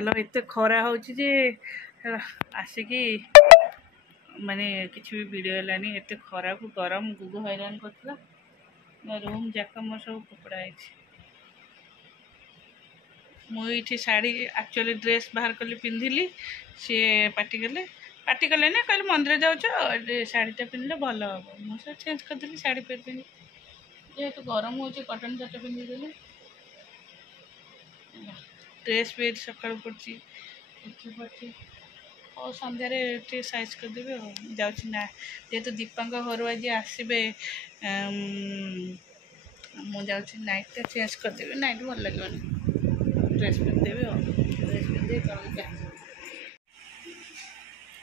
चलो एत खरा हो आसिकी माने किसी भी वीडियो है एत खरा को गरम गुगु हैरान कर रूम जाक मोर सब कपड़ा मुझे शाढ़ी एक्चुअली ड्रेस बाहर कली पिंधिली सी पार्टी कले ना कहले मंदिर जाऊँ शाढ़ीटा पिंधले भल हम मुझे चेंज करदेली शाढ़ी पिंधि जेहेतु गरम हो कटन शर्ट पिंधिदेली ड्रेस भी सकाल पड़ी पड़ी और सन्धार साइज करदेवी जाऊँ ना जेहेतु दीपांक घर आज आसबे मुझे नाइटा चेंज करदेवी नाइट भल लगे ड्रेस पिंधदेवी और ड्रेस पिंधे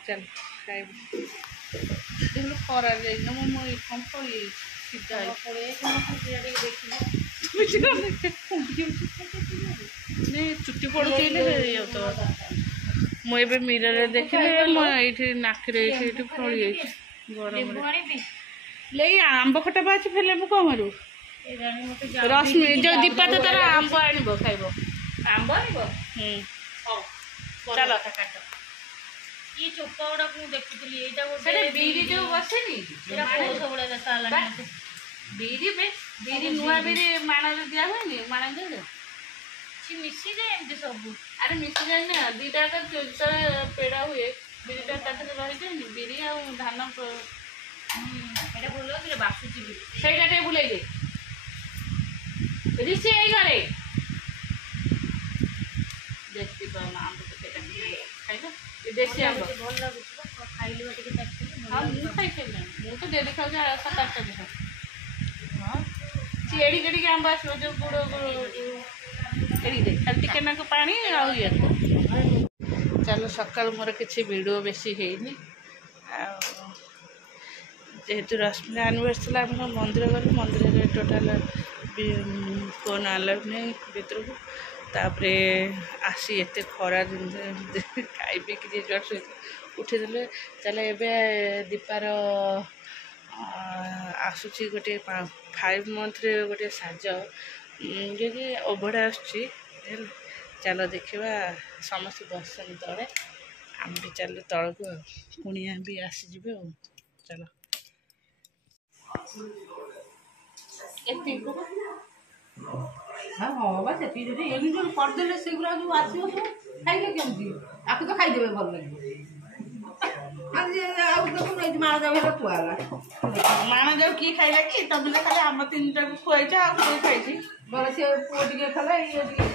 चल खाए खरा कंफर्ट सीधा नहीं चुट्टी पड़े तो मुझे मिरर देखिए मुझे नाकरे फड़ी गरम ले आंब खटा बाच फेले मु कम रश्मि जो दीपा तो तार आंब आनब खाइब आंब चल ये चोपा गुड़ा को देखुली एटा गोटे बीरी जो बसेनी एटा बहुत बड़ा देखा लाग मते बीरी नुआ बीरी माणा दिया हुए माणा दे छि मिसी जाए एमती सब अरे मिसी जाए ना दीटा का जो पेड़ा हुए बीरीटा ताथरे रही जाए बीरी आ धान एटा बोलो कि बासुची बीरी सेटा टे बुलाई दे रिसे आई गरे देखती पर नाम तो केटा खाइलो ये देसी आंब भल लागु खाइली बाटे के हां मु खाइ खेला मु तो डेली खाऊ जा 7-8 दिन हां चेड़ी केड़ी के आंब आसो जो गुड़ एड़ी दे खाली टिके ना को पानी आ ये चलो सकाल मोर किसी वीडियो बेसी हेनी जेहेतु रश्मि एनिवर्सरी आम मंदिर गलु मंदिर टोटाल फोन आलाउ नहीं भर को तापरे आसी एत खरा खाई पी उठीदे चल ए दीपार आसूची गोटे 5 मंथ गोटे साज जे कि ओभड़ा आसूची चलो देखा समस्त बसन तले आम भी चल तल को कुणिया भी आसीजे चलो हाँ हाँ बस करदे से आसो खाइले केमती आपको तो खाईदे भल लगे माणा जाऊ खुआला माणा जाऊ किए खाइला कि तुम खाली आम 3टा खुआई खाई बोला सी पुओ टे खाला ये टे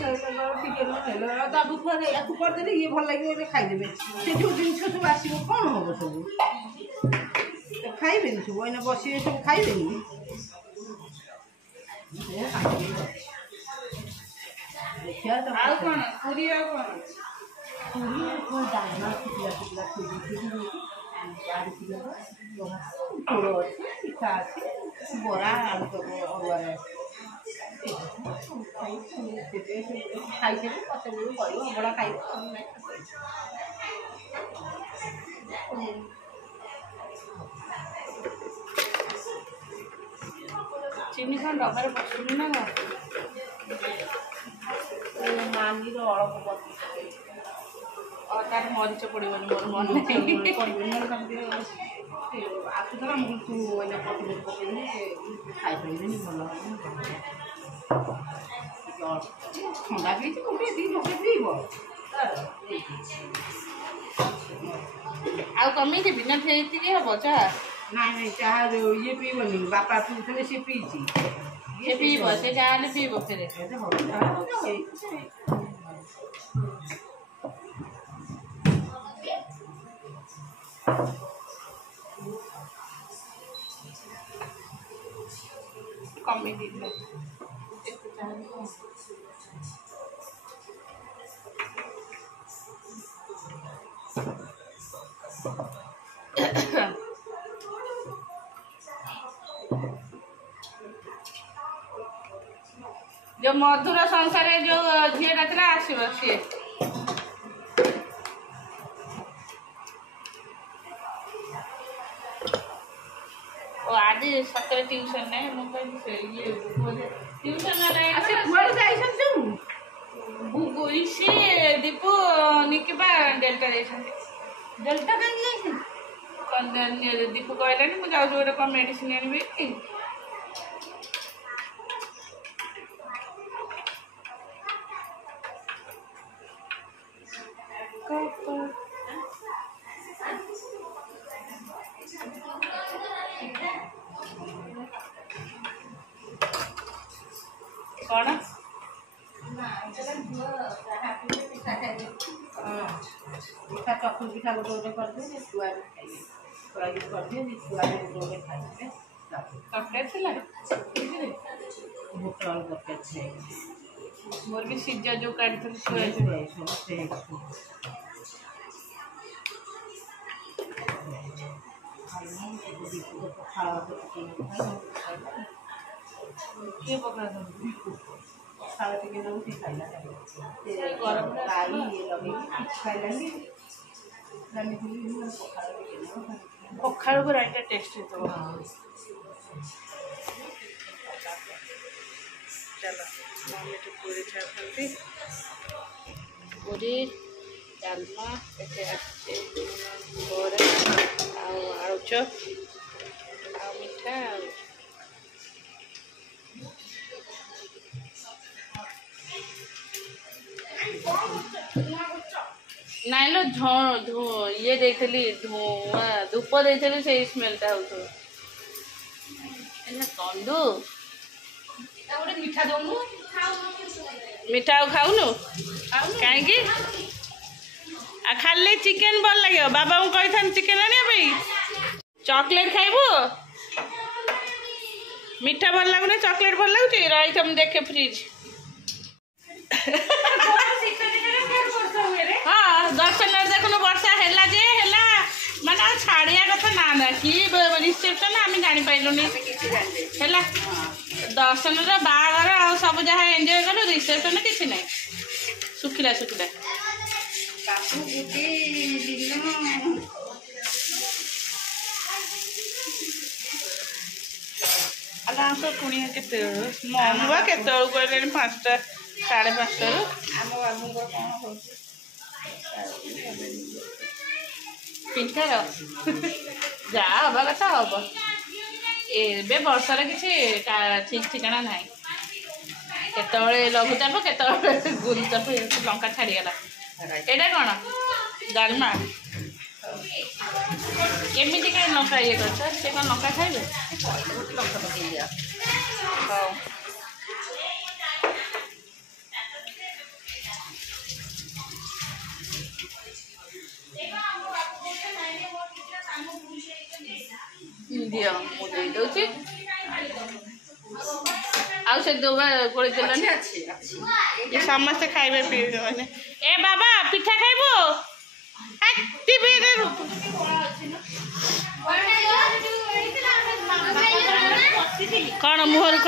दादू खुआ या करदे ये भल लगे खाईदे से जो जिन सब आसो कौन हम सब खाइबे सब अना बस सब खाइबे देखिए कौन पूरी कौन डालना पिठा अच्छी बरा आलू अरुआ खाई पचार बड़ा खाई चीनी खान डबार पसंद ना नानी अल्प और तार मरीच पड़े मोर मन आखु थर मुझे पकड़ पकड़ खाई पारे भल ठंडा भी पीब आ कमी देवी ना फेरी हम चाह नहीं चाह ये पीबनी बापा पीते सी पीची से पीब से जाने पीब फिर कमी दी जो मधुर संसार जो झीटा था आसब सी आज सतरे ट्यूशन नहीं ट्यूशन ସେ ଦୀପୁ ନିକିବା ଡେଲ୍ଟା ଯାଇଛନ୍ତି। ଡେଲ୍ଟା କାହିଁକି ଯାଇଛନ୍ତି? ଦୀପୁ କହିଲାନି ମୁଁ ଯାଉଛି ଗୋଟେ କ'ଣ ମେଡ଼ିସିନ ଆଣିବି। କ'ଣ ପିଠା ଚକୁଳି ପିଠା ଗୋଟେ କରିଦେବେ ଛୁଆ ବି ଖାଇବେ। ଛୁଆ ବି କରିଦିଏ ଛୁଆ ବି ଗୋଟେ ଖାଇବେ। ତରକାରୀ ଥିଲା ବୁଟ ଆଳୁ ତରକାରୀ ଖାଇବେ। ମୋର ବି ସିଝା ଯେଉଁ କାଢ଼ିଥିଲି ଛୁଆ କିଏ ପକାଳ ପଖାଳ ଟିକେ ନେଉଛି ଖାଇଲା ଗରମ ରାଇ ଇଏ ଲଗେଇକି କିଛି ଖାଇଲାନି। ପଖାଳକୁ ରାଇଟା ଟେଷ୍ଟ ହେଇଥିବ। ଚାଲ ମମ୍ମି ଏଠି ପୁରୀ ଛାଡ଼ନ୍ତି। ପୁରୀ ଡାଲମା ଏଠି ଆସିଛି ବରା ଆଉ ଆଳୁଚପ ଆଉ ମିଠା ଆଉ ନାଇଁ ଲୋ ଇଏ ଦେଇଥିଲି ଧୂଆଁ ଧୂପ ଦେଇଥିଲି ସେଇ ସ୍ମେଲଟା ହଉଥିବ। ତଣ୍ଡୁ ଗୋଟେ ମିଠା ଦଉନୁ। ମିଠା ଆଉ ଖାଉନୁ କାହିଁକି? ଆଉ ଖାଲି ଚିକେନ ଭଲ ଲାଗିବ। ବାବାଙ୍କୁ କହିଥାନ୍ତି ଚିକେନ ଆଣିବା ପାଇଁ। ଚକଲେଟ ଖାଇବୁ? ମିଠା ଭଲ ଲାଗୁନି ଚକଲେଟ ଭଲ ଲାଗୁଛି? ରହିଥ ମୁଁ ଦେଖେ ଫ୍ରିଜ। ହଁ ଦର୍ଶନରେ ଦେଖୁନୁ ବର୍ଷା ହେଲା ଯେ ହେଲା ମାନେ ଆଉ ଛାଡ଼ିବା କଥା ନା କି ରିସେପସନ ଆମେ ଜାଣିପାରିଲୁନି ହେଲା। ଦର୍ଶନର ବାହାଘର ଆଉ ସବୁ ଯାହା ଏନ୍ଜୟ କଲୁ ରିସେପସନ କିଛି ନାହିଁ ଶୁଖିଲା ଶୁଖିଲା। ଆସ ପୁଣି କେତେବେଳୁ ମମି ବା କେତେବେଳକୁ କହିଲେଣି 5ଟା 5:30ଟାରୁ। ଆମ ବାବୁଙ୍କର କ'ଣ ହେଉଛି ପିଠାର ଯାହା ହବା କଥା ହବ। ଏବେ ବର୍ଷାର କିଛି ଠିକ ଠିକଣା ନାହିଁ। କେତେବେଳେ ଲଘୁଚାପ କେତେବେଳେ ଗୁରୁଚାପ ଲଙ୍କା ଛାଡ଼ିଗଲା। ଏଇଟା କ'ଣ ଡାଲମା? କେମିତି କାହିଁ ଲଙ୍କା ଇଏ କରୁଛ? ସେ କ'ଣ ଲଙ୍କା ଖାଇବେ? ଲଙ୍କା ପକେଇ ଦିଅ। ହଉ ଦିଅ ମୁଁ ଦେଇଦେଉଛି। ଆଉ ସେ ଦବା ଗୋଳି ଦେଲନି ସମସ୍ତେ ଖାଇବେ ପିଇବେ ମାନେ। ଏ ବାବା ପିଠା ଖାଇବୁ? କ'ଣ ମୁହଁରୁ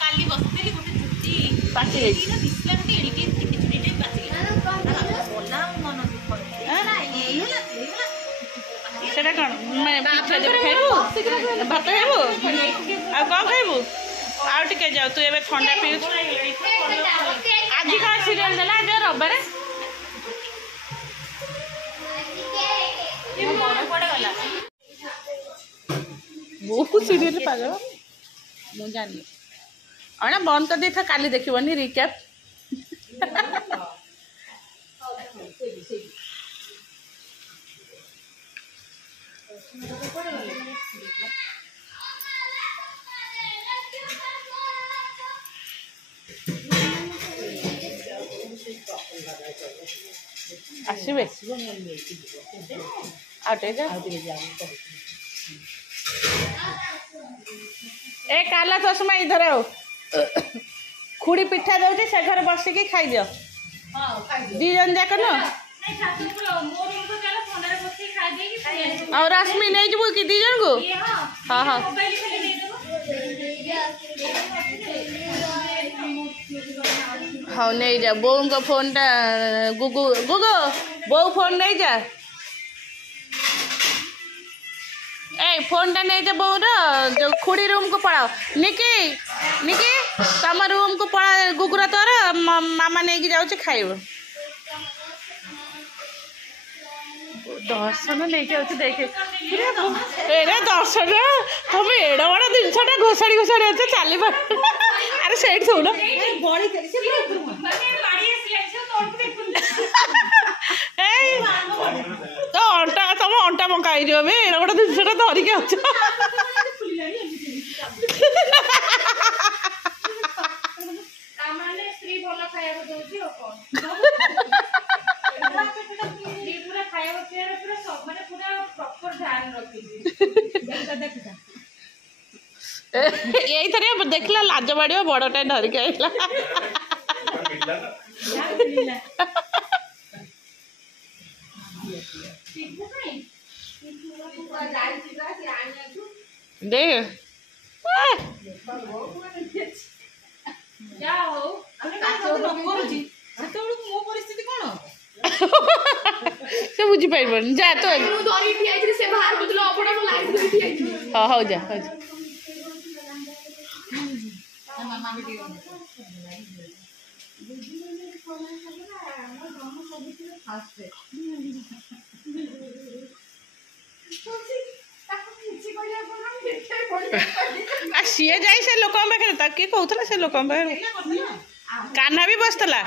କାଲି ବସିଥିଲି ଗୋଟେ ଚୁଟି ପାଚି ଯାଇଛି। ସେଟା କ'ଣ ମାନେ ପିଠା ଦେବେ ଖାଇବୁ? ଭାତ ଖାଇବୁ? ଆଉ କ'ଣ ଖାଇବୁ? ଆଉ ଟିକେ ଯାଉ ତୁ ଏବେ ଥଣ୍ଡା ପିଉଛୁ। ଆଜି କ'ଣ ସିରିଏଲ ଦେଲା? ଆଜି ରବିବାରେ ବହୁତ ସିରିଏଲ ପାଗଳ ମୁଁ ଜାଣିନି। ଅଣା ବନ୍ଦ କରିଦେଇଥା କାଲି ଦେଖିବନି ରିକ୍ୟାପ୍। ଆସିବେ ଆଉ ଟିକେ ए काला चश्मा इधर आओ। खुड़ी पिठा दौचे से घर बसिकी खाइदियो दी जन जाक न। और रश्मि नहीं जीवु कि दी जन को? हाँ हाँ हाँ नहीं जा बो को फोन टा गुगु गुगु बो फोन नहीं जा। ए फोन टा नहीं जा बो जो खुड़ी रूम को पढ़ाओ। निकी निकी तम रूम को पड़ा गुगुरा तोर मामा नहीं जाऊँ खाइब दर्शन नहीं जाऊँ देखे एरे दर्शन तुम एड़ बड़ा जिनसा घोषाड़ी घोषाड़ी अच्छे चली अरे से शुण तो अंटा तुम अंटा बंका हो एड़ बड़ा जिनसा धरिकी अच्छ यही देखला लाज बाड़ बड़टा धरिक आइला दे से बुझी पार जा तो हाँ हौ जा सी जाए से लोक पाखे किए कहला से लोक कान्हा भी बसला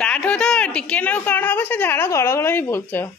ताठू तो टिके ना कौन हम से झाड़ गल गल ही बोलच ना